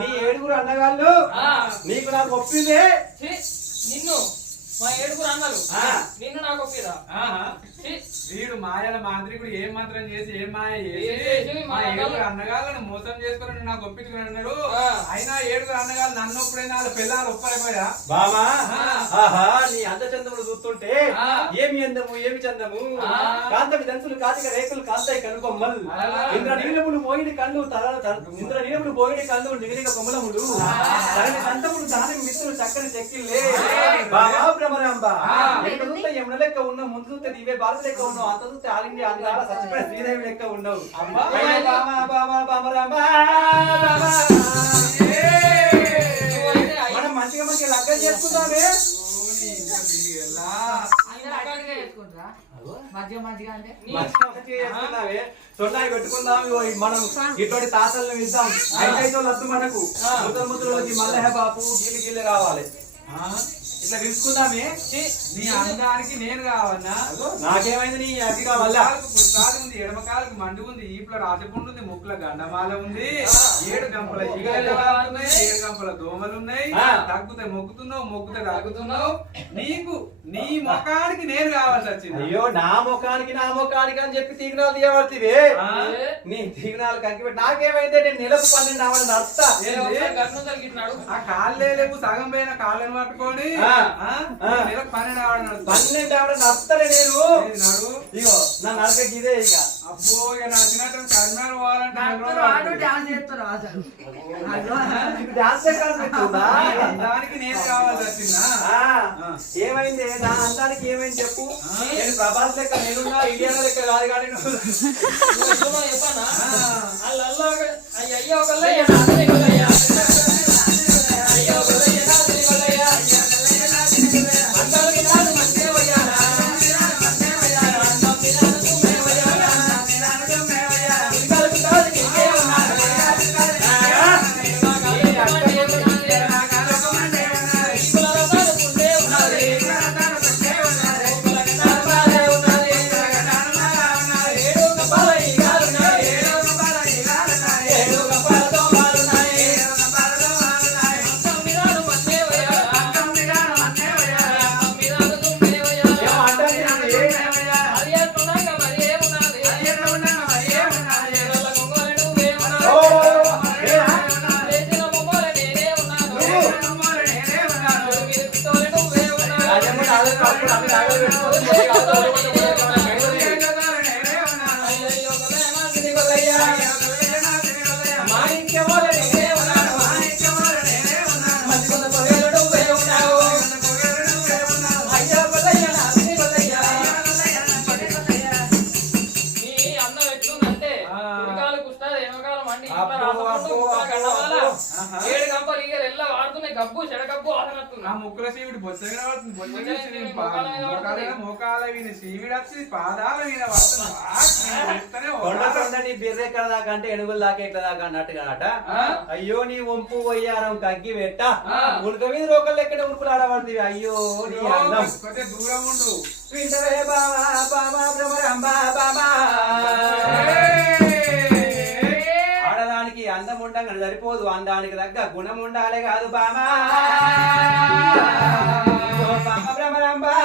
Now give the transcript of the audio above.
నీ ఏడుగురు అన్నగాళ్ళు నీకు నాకు ఒప్పిందే నిన్ను మా ఏడుగురు అన్నలు నిన్ను నాకు ఒప్పిరా వీడు మాయల మాంత్రికుడు ఏం మంత్రం చేసి ఏం మాయ చేసి మా ఏడుగురు అన్నగాళ్ళను మోసం చేసుకుని నాకు ఒప్పించుకుని అన్నాడు. అయినా ఏడుగురు అన్నగాళ్ళు నన్ను ఒప్పుడైనా వాళ్ళ పిల్లలు ఒప్పరైపోయా బామా. ఆహా నీ అందచందములు చూస్తుంటే ఏమి అందము ఏమి చందము కాంతవి దంతులు కాతిక రేకులు కాంతాయి కనుకొమ్మలు ఇంద్ర నీలములు మోయిడి కళ్ళు ఇంద్ర నీలములు మోయిడి కళ్ళు నిగనిగ కొమ్మలములు దాని కంతములు దాని మిత్రులు చక్కని చెక్కిల్లే బామా భ్రమరాంబ. ఎక్కడ చూస్తే యమున లెక్క ఉన్నావు, ముందు చూస్తే నీవే భారత లెక్క ఉన్నావు, అంత చూస్తే ఆలిండి ఆంధ్రాల చచ్చిపోయిన శ్రీదేవి లెక్క ఉన్నావు. మనం మంచిగా మంచిగా లగ్గం చేసుకుందామే. సొన్నాయి పెట్టుకుందాం, మనం ఇటువంటి తాతలను ఇద్దాం. అయితే వద్దు మనకు ముద్దులకి మల్లె బాపు గీలి గీలి రావాలి. ఇట్లా తీసుకుందామే. నీ అందానికి నేను కావన్నా? నాకేమైంది నీ అవి కావాలా? పుష్పాలు ఉంది, ఎడమ కాలుకు మండు ఉంది, ఈపుల రాజపుండు ఉంది, ముక్కుల గండమాల ఉంది, 7 గంపల ఈగలు ఉన్నాయి, 7 గంపల దోమలు ఉన్నాయి. తగ్గుతే మొక్కుతున్నావు, మొక్కుతే తగ్గుతున్నావు. నీకు నీ ముఖానికి నేను కావాల్సి వచ్చింది. అయ్యో నా ముఖానికి అని చెప్పి తీగనాలు తీయబడితే నీ తీగనాలు కక్కిపెట్టి నాకేమైంది? నేను నెలకు 12 అవ్వాలి నడుస్తా. ఆ కాళ్ళే లేవు, సగం పోయిన కాళ్ళని పట్టుకొని నెలకు 12 ఆవిడ నడుస్తానే నేను. ఇగో నా నడక ఇదే. ఇక అబ్బో ఇక నచ్చినట్టు కర్నాలు పోవాలంటే దానికి నేను కావాల్సి వచ్చిందా? ఏమైంది? నా అందానికి ఏమైంది చెప్పు. నేను ప్రభాస్ లెక్క నేనున్నా, ఇండియా లెక్క కాదు. కానీ గబ్బు చెడగబ్బు ఆదనస్తుంది. ఆ ముక్కుల సీవిడి బొచ్చగా మోకాల మీద సీవిడి వచ్చి పాదాల మీద వస్తుంది. బిర్రె ఎక్కడ దాకా అంటే ఎనుగుల దాకా ఎట్లా దాకా అన్నట్టుగా అట. అయ్యో నీ వంపు వయ్యారం కగ్గి పెట్ట ఉడక మీద రోకలు ఎక్కడ ఉరుకులు ఆడబడుతుంది. అయ్యో నీ అందం దూరం ఉండు. వింటవే బాబా బాబా భ్రమరాంబా బాబా. ఆడదానికి అందం ఉండగా సరిపోదు, అందానికి తగ్గ గుణం ఉండాలి కాదు బామా. భ్రమరాంబా